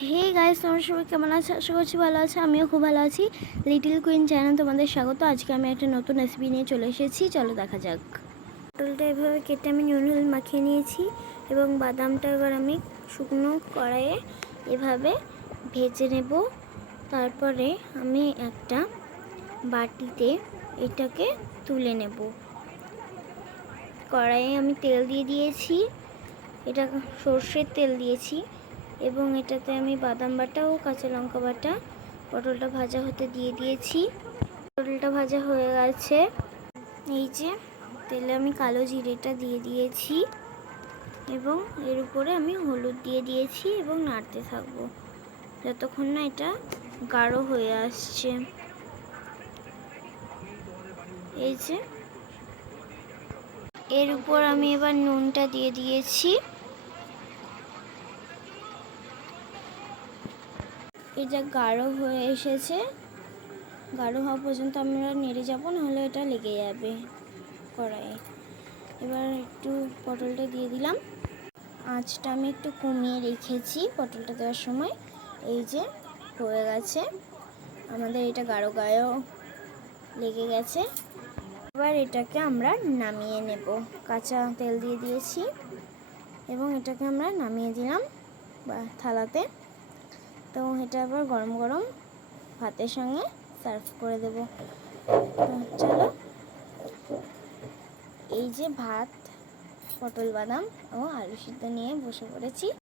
Hey guys, তোমরা সবাই কেমন আছো? আশা করছি ভালো আছে। আমিও খুব ভালো আছি। লিটল কুইন চ্যানেল তোমাদের স্বাগত। আজকে আমি একটা নতুন রেসিপি নিয়ে চলে এসেছি, চলো দেখা যাক। পটলটা এভাবে কেটে আমি নুন হলুদ মাখিয়ে নিয়েছি এবং বাদামটা এবার আমি শুকনো কড়াইয়ে এভাবে ভেজে নেব। তারপরে আমি একটা বাটিতে এটাকে তুলে নেব। কড়াইয়ে আমি তেল দিয়ে দিয়েছি, এটা সর্ষের তেল দিয়েছি এবং এটাতে আমি বাদাম বাটা ও কাঁচা লঙ্কা বাটা পটলটা ভাজা হতে দিয়ে দিয়েছি। পটলটা ভাজা হয়ে গেছে। এই যে তেলে আমি কালো জিরেটা দিয়ে দিয়েছি এবং এর উপরে আমি হলুদ দিয়ে দিয়েছি এবং নাড়তে থাকবো যতক্ষণ না এটা গাঢ় হয়ে আসছে। এই যে এর উপর আমি এবার নুনটা দিয়ে দিয়েছি। এটা গাঢ় হয়ে এসেছে, গাঢ় হওয়া পর্যন্ত আমরা নেড়ে যাব, নাহলে এটা লেগে যাবে কড়াইয়ে। এবার একটু পটলটা দিয়ে দিলাম। আঁচটা আমি একটু কমিয়ে রেখেছি পটলটা দেওয়ার সময়। এই যে হয়ে গেছে আমাদের, এটা গাঢ় গাঢ় লেগে গেছে। এবার এটাকে আমরা নামিয়ে নেব। কাঁচা তেল দিয়ে দিয়েছি এবং এটাকে আমরা নামিয়ে দিলাম থালাতে। তো এটা আবার গরম গরম ভাতের সঙ্গে সার্ভ করে দেব। চলো, এই যে ভাত, পটল বাদাম ও আলু সিদ্ধ নিয়ে বসে পড়েছি।